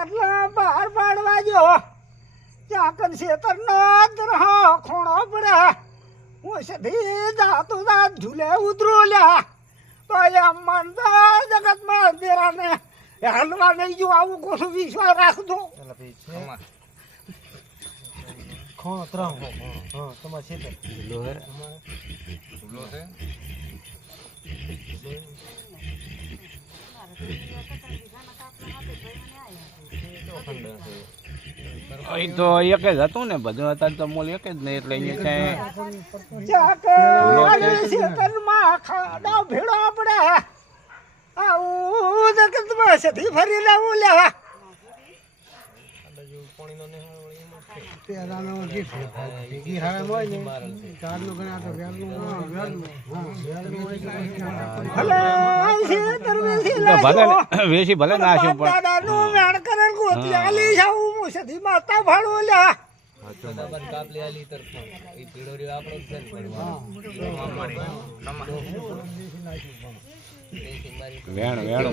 એટલા બહાર પાડવા જો ચાકન શેતર નો દ્રહ ખોણો પડે હું સીધી જાતું જાત ઝૂલે ઉતરો લ્યા તો એમ મનતા જગતમાં અંધેરાને હાલવા નહીં જો આવું કોશું વિશ્વાસ રાખજો ખોણો ત્રણ હા તમારે છે અહીં તો એક જ હતું ને બધું અત્યારે તો મોલ એક જ નહીં એટલે અહીંયા શેતરમાં ખાડા ભેળો આપણે આવું જગતમાં સીધી ફરી લેવું લેવા ભલે વેસી ભલે નાખ્યું પણ માતા ભાડું લ્યા વેણ વેણ